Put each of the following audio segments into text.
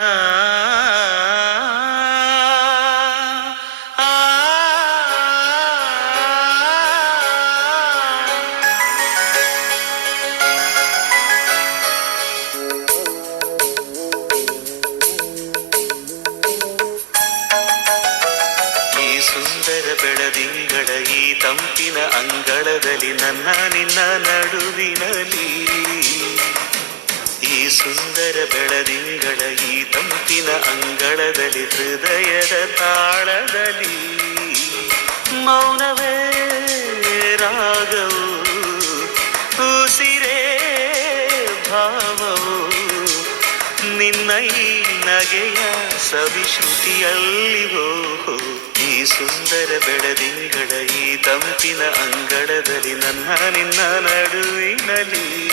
ಆ, ಆ, ಈ ಸುಂದರ ಬೆಳದಿಂಗಳ ಈ ತಂಪಿನ ಅಂಗಳದಲ್ಲಿ ನನ್ನ ನಿನ್ನ ನಡುವಿನಲ್ಲಿ, ಈ ಸುಂದರ ಬೆಳದಿಂಗಳ ಈ ತಂಪಿನ ಅಂಗಳದಲ್ಲಿ ಹೃದಯದ ತಾಳದಲ್ಲಿ ಮೌನವೇ ರಾಗವು, ಉಸಿರೇ ಭಾವವು, ನಿನ್ನ ಈ ನಗೆಯ ಸವಿಶ್ರುತಿಯಲ್ಲಿವೋ. ಈ ಸುಂದರ ಬೆಳದಿಂಗಳ ಈ ತಂಪಿನ ಅಂಗಳದಲ್ಲಿ ನನ್ನ ನಿನ್ನ ನಡುವಿನಲ್ಲಿ.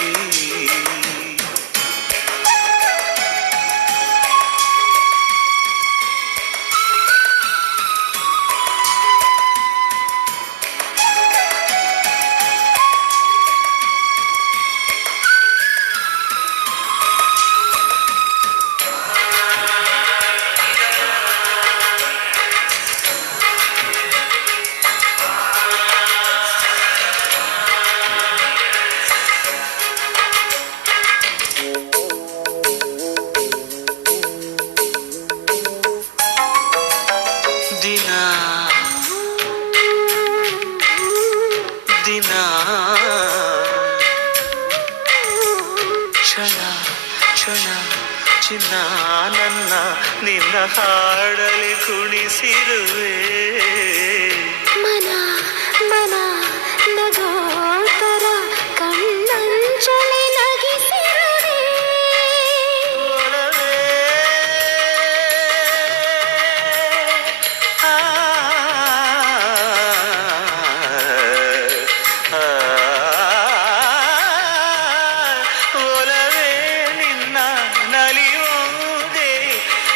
ದಿನ ದಿನ ಕ್ಷಣ ಕ್ಷಣ ಚಿನ್ನ ನನ್ನ ನಿನ್ನ ಹಾಡಲಿ ಕುಣಿಸಿರುವೆ. ಮನ ಮನ ನಗೋತರ ಕಣ್ಣಂಚಲಿ ನಗಿಸಿರುವೆ. ಒಲವೇ, ಆ, ಆ, ಒಲವೇ ನಿನ್ನ ನಲಿಯುವುದೇ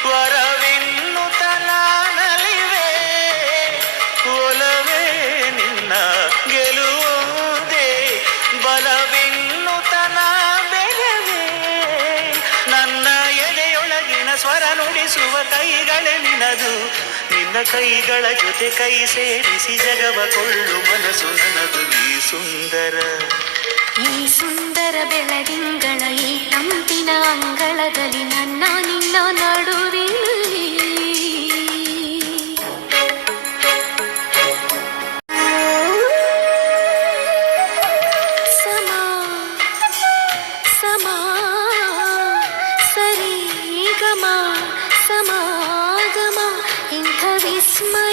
ವರವೆನ್ನುತ್ತ ನಲಿವೆ. ಒಲವೇ ನಿನ್ನ ಗೆಲುವುದೇ ಬಲವೆನ್ನುತ್ತ ಬೆರವೇ. ನನ್ನ ಎದೆಯೊಳಗಿನ ಸ್ವರ ನುಡಿಸುವ ಕೈಗಳೇ ನಿನದು, ನಿನ್ನ ಕೈಗಳ ಜೊತೆ ಕೈ ಸೇರಿಸಿ ಜಗವ ಕೊಳ್ಳು ಮನಸ್ಸು ನನ್ನದು. ಈ ಸುಂದರ ಬೆಳದಿಂಗಳ ಈ ತಂಪಿನ ಅಂಗಳದಲ್ಲಿ ನನ್ನ ನಿನ್ನ ನಡುವಿನಲ್ಲಿ. ಸಮ ಸಮ ಸರಿ ಗಮ ಸಮಾಗಮ ಇಂಥ ವಿಸ್ಮಯ